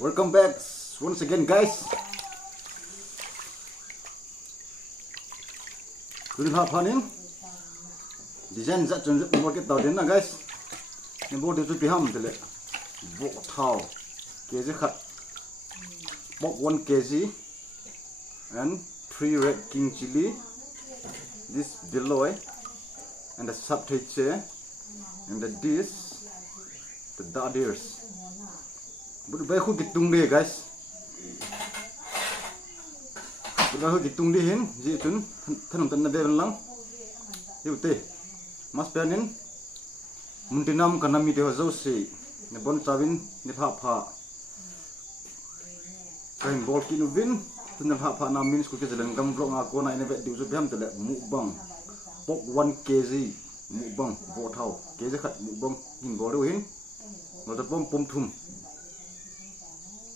Welcome back once again, guys. Kun hapanin design zat chun zat market tau din na guys. Ni bo de tu piham tele. Bo thau kg khat. Bok 1 kg and 3 red king chili. This below and the subtitle and the this the daughters. Bữa bây khu kịch tung đi guys. Bữa khu kịch tung đi hin, gì chun thân thân na bên lang. Yêu tê, mas penin, muntinam kanami teo zau si, ne bon tawin ne pha. Kain bol kinu win, tunal pha na min school ke jalan gam vlog ako na ine vet diu zu biam tele mukbang. Pok 1 kg mukbang bo thau, kg khat mukbang hin bol hin. Ngol ta pom thum.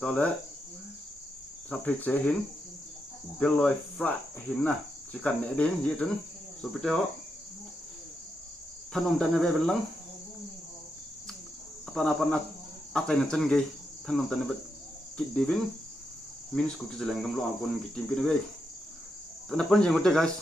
Tole sapri che hin beloy fry hin na chicken ne din ye tun so pite ho thanom tan ve belang apa atai na chen ge thanom tan be kit divin minis ku kijeleng gam lo akon ki tim kin ve tana pan jeng ote guys.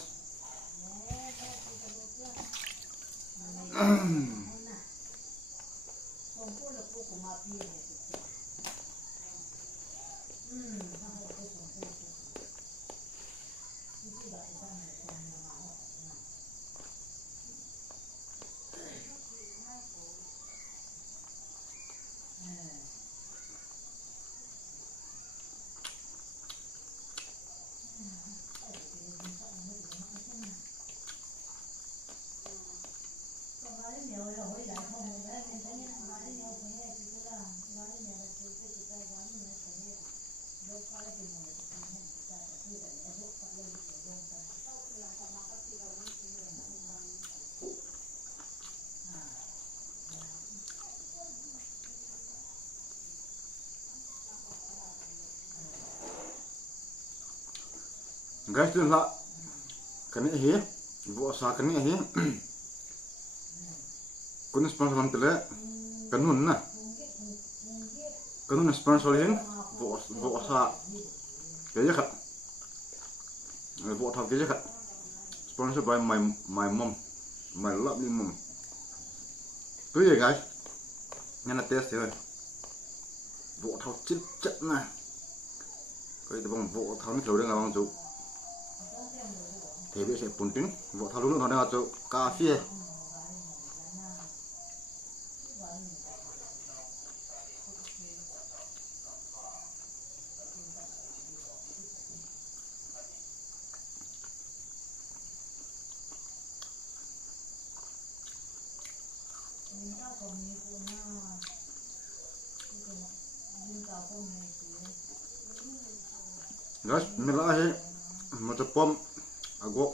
Guys, tu lah kena hi, buat sah kena hi. Kun sponsor lang tele, kanun na. Kanun sponsor hin, buat sah kerja kat, buat thau kerja kat. Sponsor by my mom, my lovely mom. Tu ya guys, ni nak test ya. Buat thau cicak na. Kau itu bang buat thau ni keluar dengan bang tu. Thì sẽ punting vỗ thao luôn nó đang cho cà phê guys, melahi macam pom agak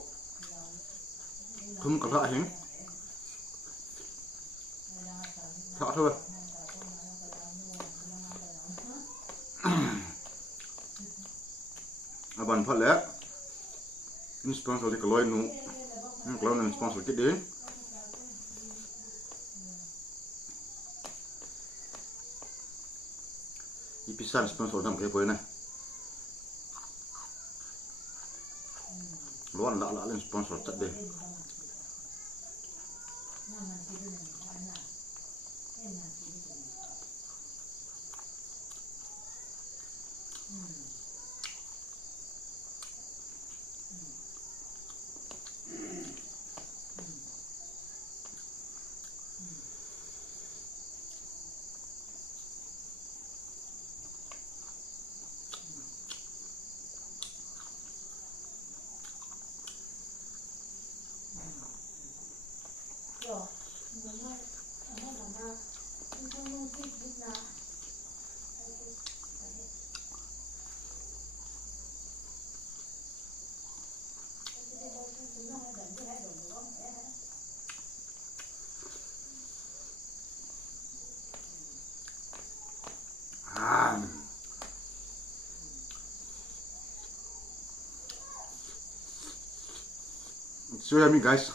thum kalau hin tak thôi aban phát lẽ sponsor di kalau nu kalau nu sponsor kita ipisan sponsor dam kayak boleh na luan lak len sponsor tak deh. So yummy, guys.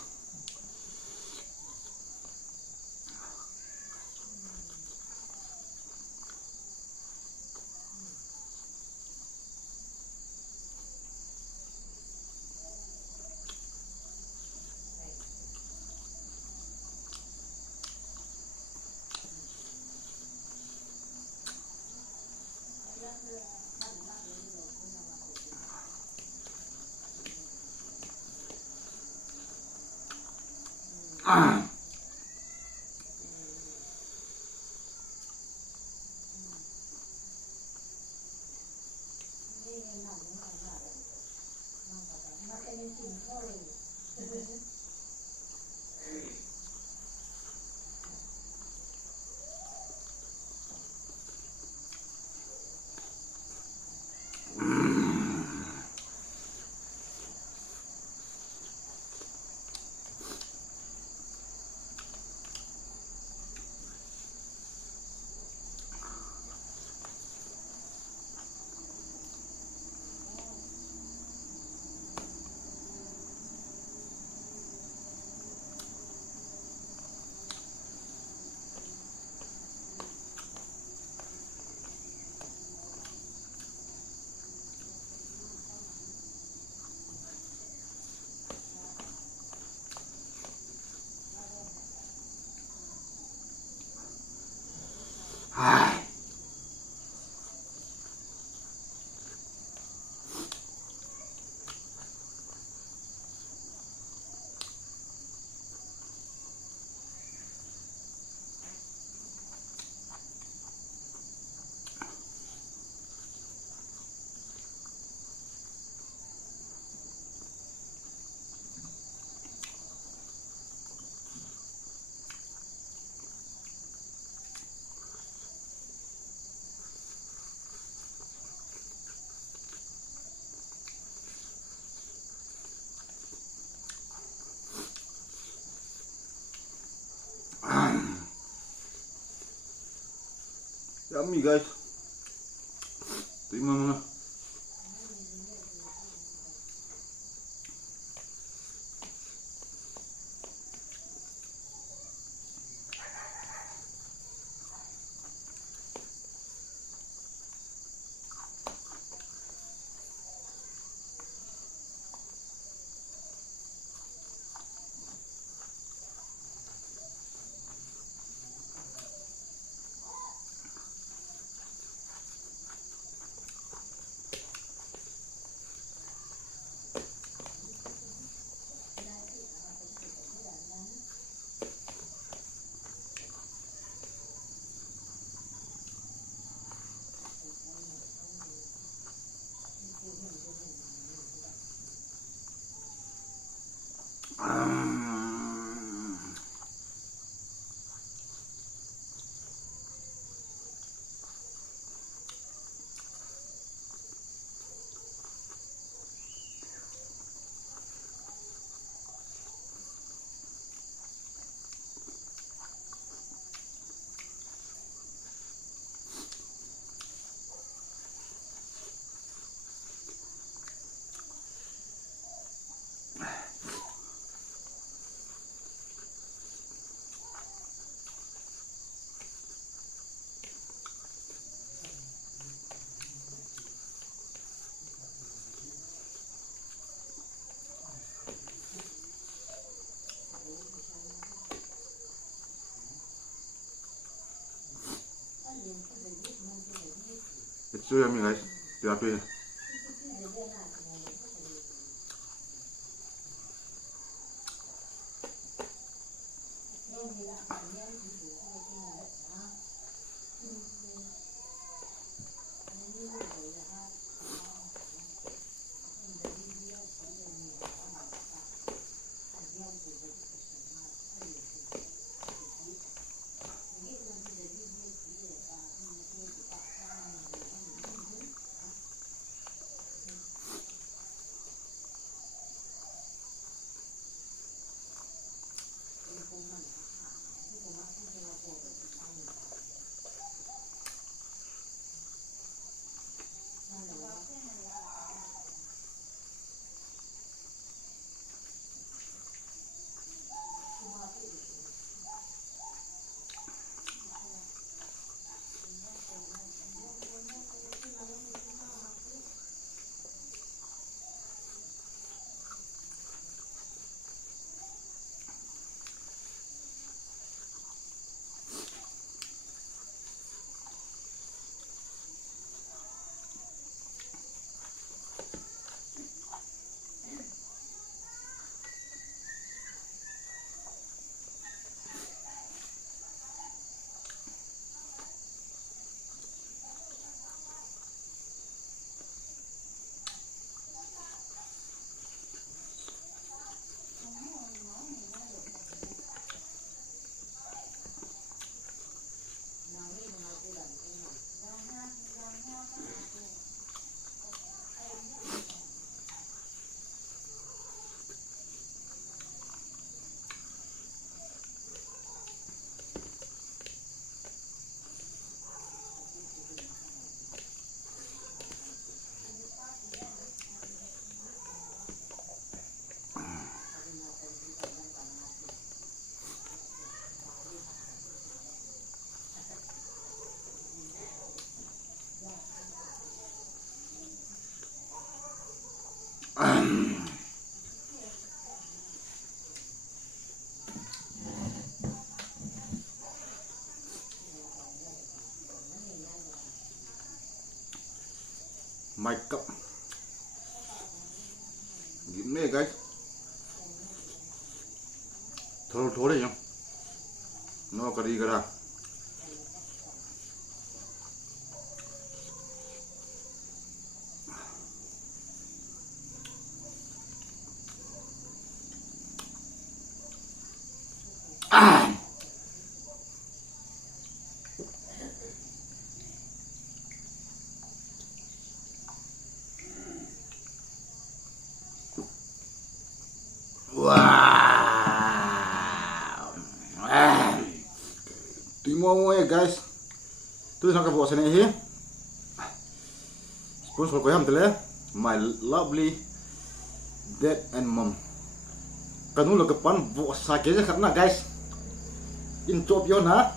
Yummy guys. Terima mana? It's so yummy guys. Dia apa ya? my cup. Gini guys. थोड़े yang no kari gara. Timo ya guys, tu nak bawa sini he. Sponsor ko ham tele, my lovely dad and mom. Kanu lo kepan bawa sakit je karena guys. In top yo na.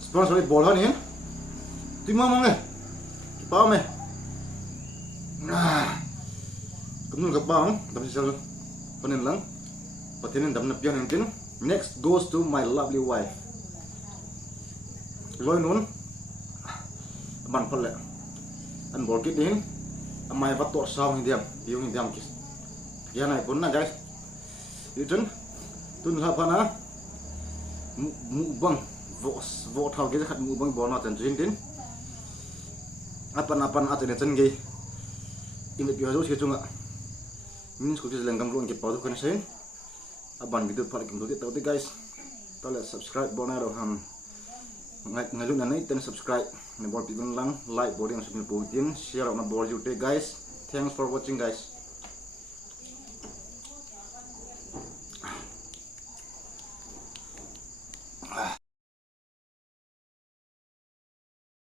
Sponsor bola ni. Timo mong eh. Paham eh. Kanu lo kepang, tapi sel panen lang. Patinin dam na pian tin. Next goes to my lovely wife. Lôi nún bàn phân lệ ăn bò kít đến mai bắt tội sao như điểm yêu như điểm kì cái này vốn là guys đi chân tuần sau phần á mũ băng vỗ thao cái khát mũ băng bò nó chân trên đến apa aja chân gay ini biasa sih cuma ini sudah selengkap belum kita pautu kan sih aban video paling kemudian tahu guys tolong subscribe bona do ham ngay lúc này tên subscribe này bọn people lang like body yang sudah putin share na board you guys. Thanks for watching guys.